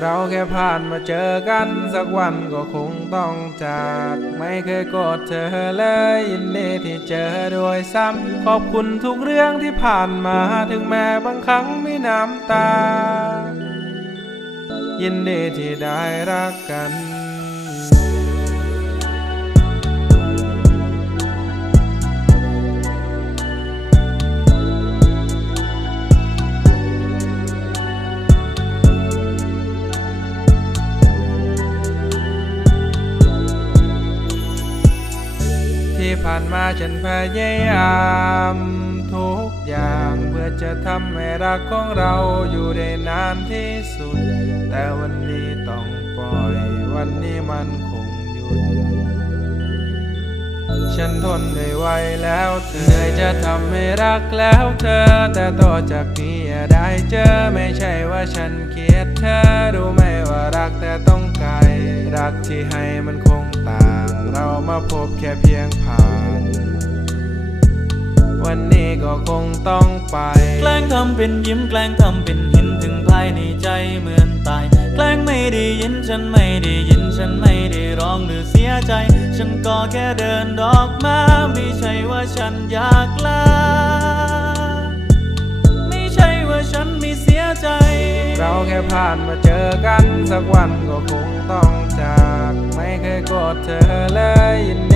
เราแค่ผ่านมาเจอกันสักวันก็คงต้องจาก ไม่เคยโกรธเธอเลยยินดีที่เจอด้วยซ้ำขอบคุณทุกเรื่องที่ผ่านมาถึงแม้บางครั้งมีน้ำตา ยินดีที่ได้รักกัน ฉันพยายามทุกอย่างเพื่อจะทำให้รักของเราอยู่ได้นานที่สุด แต่วันนี้ต้องปล่อย วันนี้มันคงหยุด ฉันทนไม่ไหวแล้วเธอเหนื่อยจะทำให้รักแล้วเธอ แต่ต่อจากนี้อย่าได้เจอไม่ใช่ว่าฉันเกลียดเธอรู้ไหมว่ารักแต่ต้องไกล รักที่ให้มันคงต่าง เรามาพบแค่เพียงผ่าน วันนี้ก็คงต้องไป แกล้งทำเป็นยิ้มแกล้งทำเป็นเห็นถึงภายในใจเหมือนตาย แกล้งไม่ได้ยินฉันไม่ได้ยินฉันไม่ได้ร้องหรือเสียใจ ฉันก็แค่เดินดอกมาไม่ใช่ว่าฉันอยากลาไม่ใช่ว่าฉันไม่เสียใจ เราแค่ผ่านมาเจอกันสักวันก็คงต้องจาก ไม่เคยโกรธเธอเลยยินดีที่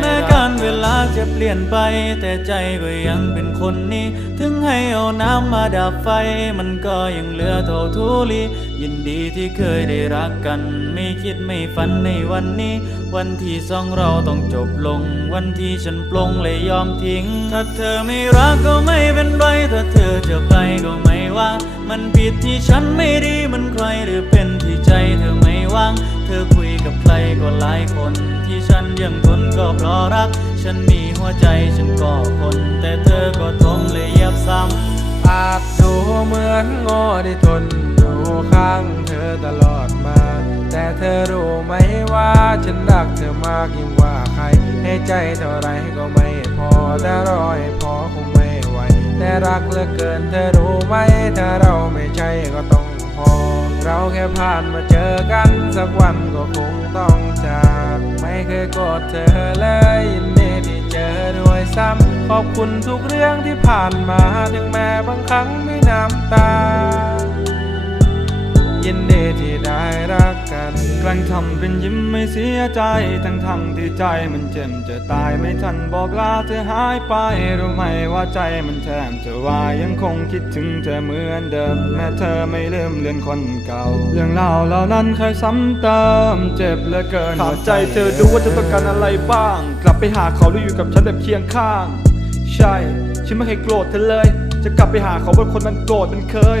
แม้การเวลาจะเปลี่ยนไป แต่ใจก็ยังเป็นคนนี้ ถึงให้เอาน้ำมาดับไฟ มันก็ยังเหลือเท่าทุลียินดีที่เคยได้รักกัน ไม่คิดไม่ฝันในวันนี้ วันที่สองเราต้องจบลง วันที่ฉันปลงเลยยอมทิ้ง ถ้าเธอไม่รักก็ไม่เป็นไร ถ้าเธอจะไปก็ ว่า มันผิดที่ฉันไม่ดีมันใครหรือเป็นที่ใจเธอไม่ว่าง เธอคุยกับใครก็หลายคน ที่ฉันยังทนก็เพราะรัก ฉันมีหัวใจฉันก็คน แต่เธอก็ทมเลยเหยับซ้ำอาจดูเหมือนโง่ที่ทนอยู่ข้างเธอตลอดมา แต่เธอรู้ไหมว่าฉันรักเธอมากยิ่งกว่าใคร ให้ใจเท่าไรก็ไม่พอแต่รอให้พอคง แต่รักเหลือเกินเธอรู้ไหมถ้าเราไม่ใช่ก็ต้องพอ เราแค่ผ่านมาเจอกันสักวันก็คงต้องจาก ไม่เคยโกรธเธอเลยยินดีที่เจอด้วยซ้ำขอบคุณทุกเรื่องที่ผ่านมาถึงแม้บางครั้งมีน้ำตา ยินดีที่ได้รักกัน แกล้งทำเป็นยิ้มไม่เสียใจ ทั้งทั้งที่ใจมันเจ็บจะตายไม่ทันบอกลาเธอหายไป รู้ไหมว่าใจมันแทบจะวายยังคงคิดถึงเธอเหมือนเดิม แม้เธอไม่ลืมเลือนคนเก่า เรื่องราเหล่านั้นเคยซ้ำเติม เจ็บเหลือเกินถามใจเธอดูว่าเธอต้องการอะไรบ้าง กลับไปหาเขาหรืออยู่กับฉันแบบเคียงข้าง ใช่ ฉันไม่เคยโกรธเธอเลย จะกลับไปหาเขาบนคนมันโกรธมันเคย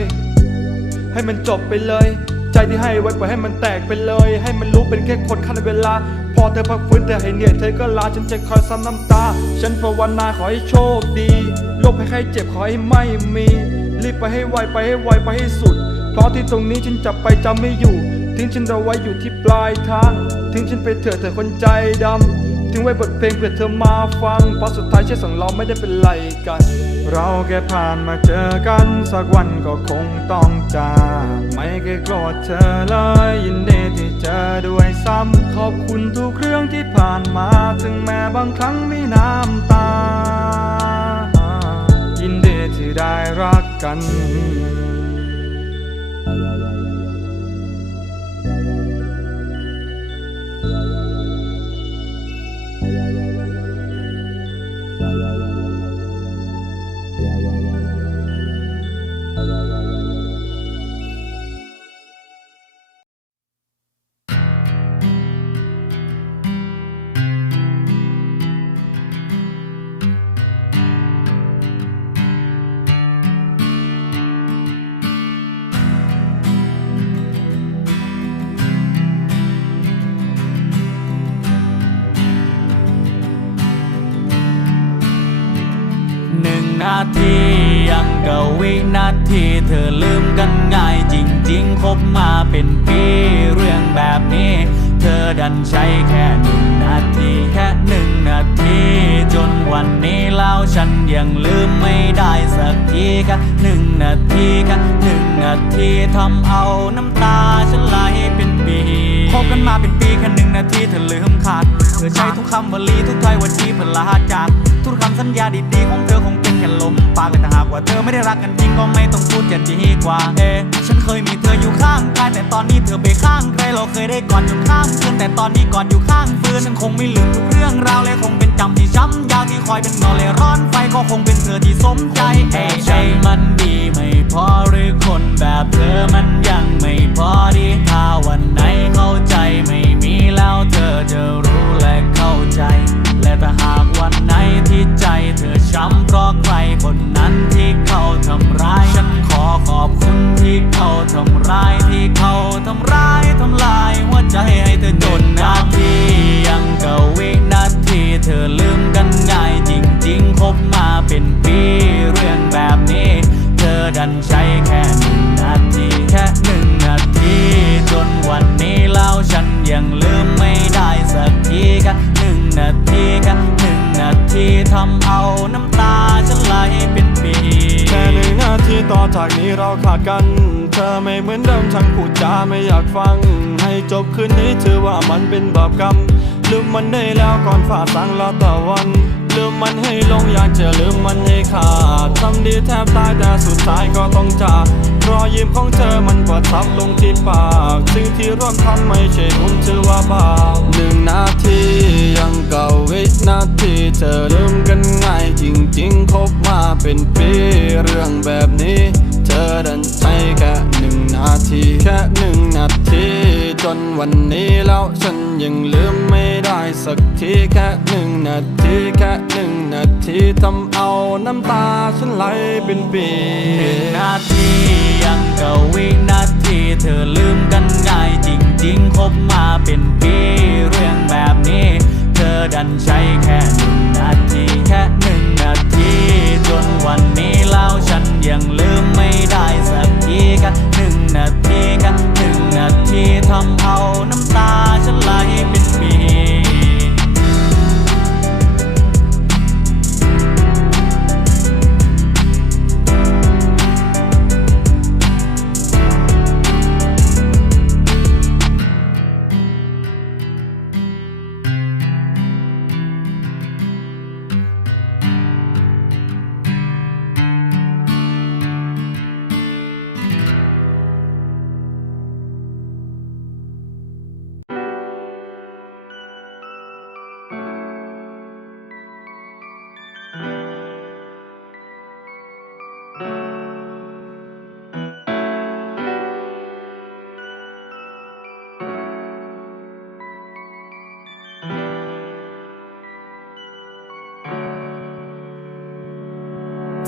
ให้มันจบไปเลย ใจที่ให้ไว้ปล่อยให้มันแตกไปเลย ให้มันรู้เป็นแค่คนขั้นเวลา พอเธอพักฟื้นเธอให้เหนื่อยเธอก็ลาฉันจะคอยซ้ำน้ำตา ฉันภาวนาขอให้โชคดีโรคภัยไข้เจ็บขอให้ไม่มี รีบไปให้ไวไปให้ไวไปให้สุด เพราะที่ตรงนี้ฉันจับไปจำไม่อยู่ ทิ้งฉันเอาไว้อยู่ที่ปลายทาง ทิ้งฉันไปเถอะเธอคนใจดำ งไว้บทเพลงเพื่อเธอมาฟัง เพราะสุดท้ายเช่สองเราไม่ได้เป็นไรกัน เราแค่ผ่านมาเจอกัน สักวันก็คงต้องจากไม่เคยโกรธเธอเลย ยินดีที่เจอด้วยซ้ำขอบคุณทุกเรื่องที่ผ่านมา ถึงแม้บางครั้งมีน้ำตา ยินดีที่ได้รักกันาทียังกับวินาทีเธอลืมกันง่ายจริงๆคบมาเป็นปีเรื่องแบบนี้ เธอดันใช้แค่หนึ่งนาทีแค่หนึ่งนาที จนวันนี้แล้วฉันยังลืมไม่ได้สักทีแค่หนึ่งนาทีแค่หนึ่งนาทีทำเอาน้ำตาฉันไหลเป็นปีคบกันมาเป็นปีแค่หนึ่งนาทีเธอลืมขาดเธอใช้ทุกคำวลีทุกถ้อยวันที่เพื่อลาจาก ทุกคำสัญญาดีๆของเธอคง ลมปากแต่ถ้าหากว่าเธอไม่ได้รักกันจริงก็ไม่ต้องพูดจะดีกว่าเอะฉันเคยมีเธออยู่ข้างกายแต่ตอนนี้เธอไปข้างใครเราเคยได้กอดจนข้ามคืนแต่ตอนนี้กอดอยู่ข้างฟืนฉันคงไม่ลืมทุกเรื่องราวและคงเป็นจำที่ช้ำยาวที่คอยเป็นเงาเลยร้อนไฟก็คงเป็นเธอที่สมใจแต่ใจมันดีไม่พอหรือคนแบบเธอมันยังไม่พอดีถ้าวันากนี้เราขาดกัน เธอไม่เหมือนเดิมช่างพูดจาไม่อยากฟัง ให้จบคืนนี้ถือว่ามันเป็นบาปกรรม ลืมมันได้แล้วก่อนฝ่าสังละตะวัน ลืมมันให้ลงอยากจะลืมมันให้ขาดทำดีแทบตายแต่สุดท้ายก็ต้องจากรอยยิ้มของเธอมันประทับลงที่ปากสิ่งที่ร่วมทำไม่ใช่บุญถือว่าบาปหนึ่งนาทียังเก่าวินาทีเธอลืมกันง่ายจริงๆคบมาเป็นปีเรื่องแบบนี้ จนวันนี้แล้วฉันยังลืมไม่ได้สักทีแค่หนึ่งนาทีแค่หนึ่งนาทีทำเอาน้ำตาฉันไหลเป็นปีหนึ่งนาทียังกับวินาทีเธอลืมกันง่ายจริงๆคบมาเป็นปีเรื่องแบบนี้ เธอดันใช้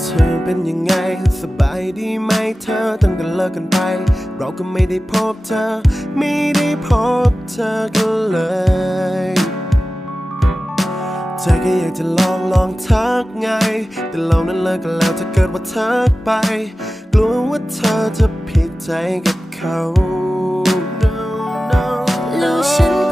เธอเป็นยังไง สบายดีไหมเธอตั้งแต่เลิกกันไป เราก็ไม่ได้พบเธอ ไม่ได้พบเธอกันเลยใจก็อยากจะลองลองทักไง แต่เรานั้นเลิกกันแล้วถ้าเกิดว่าทักไป กลัวว่าเธอจะผิดใจกับเขา No, no, แล้วฉัน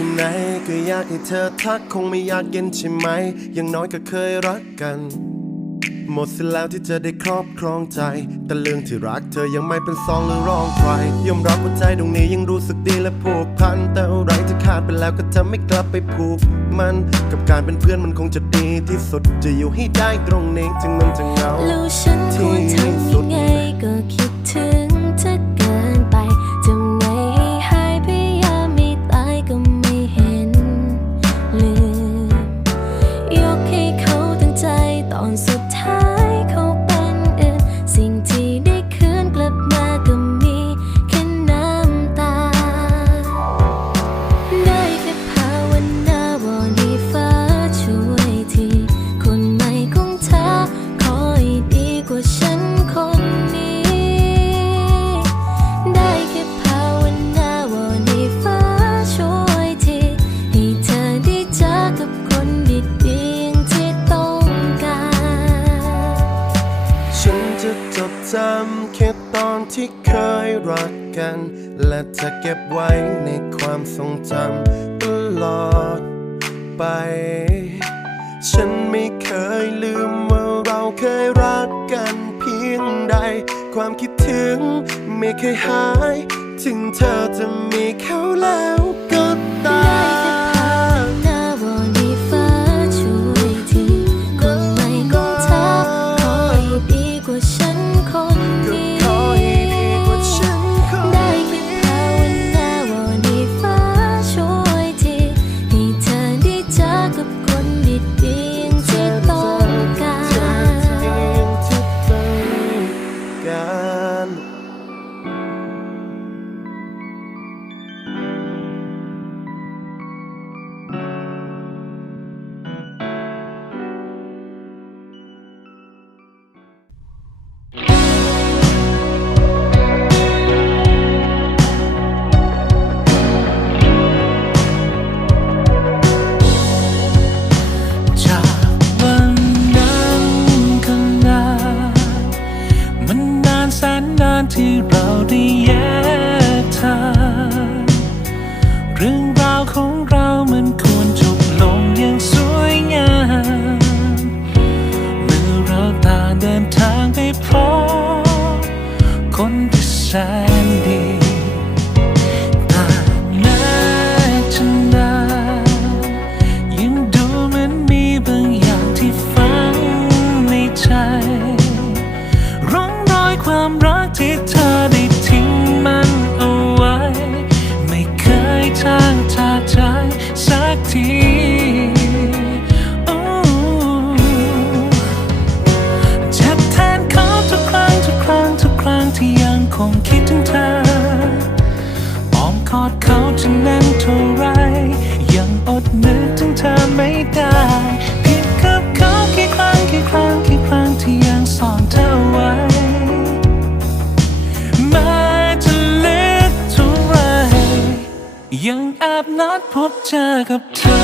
อกันที่ไหนก็อยากให้เธอทักคงไม่อยากเย็นใช่ไหมอย่างน้อยก็เคยรักกัน หมดสิ้นแล้วที่จะได้ครอบครองใจ แต่เรื่องที่รักเธอยังไม่เป็นสองหรือรองใครยอมรับว่าใจตรงนี้ยังรู้สึกดีและผูกพัน แต่อะไรที่ขาดไปแล้วก็จะไม่กลับไปผูกมัน กับการเป็นเพื่อนมันคงจะดีที่สุดจะอยู่ให้ได้ตรงนี้ถึงมันจะเหงาแล้วฉันควรทำยังไงก็คิดถึง จำแค่ตอนที่เคยรักกัน และจะเก็บไว้ในความทรงจำตลอดไป ฉันไม่เคยลืมว่าเราเคยรักกันเพียงใด ความคิดถึงไม่เคยหาย ถึงเธอจะมีเขาแล้ว นานแสนนานที่เราได้แยกทางเรื่องราวของเรามันควรจบลงอย่างสวยงามเมื่อเราต่างเดินทางไปพบคนที่แส ยังแอบนัดพบเจอกับเธอ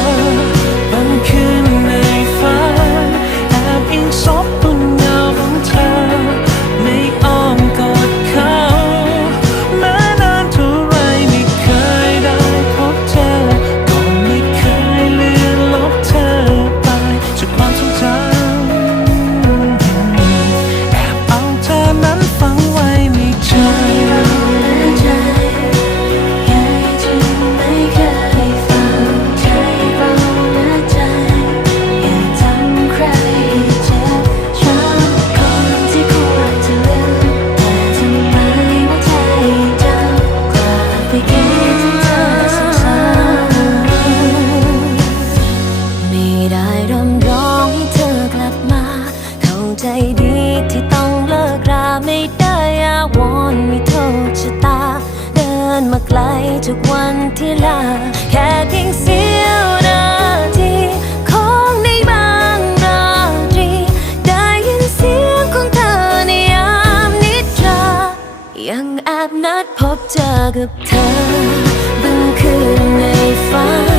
บางคืนในฝันแอบอิงซบบนเงาของเธอ ทุกวันที่ลา แค่เพียงเสี้ยวนาทีของในบางราตรี ได้ยินเสียงของเธอในยามนิทรา ยังแอบนัดพบเจอกับเธอบางคืนในฝัน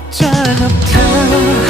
บเจอกับเธอ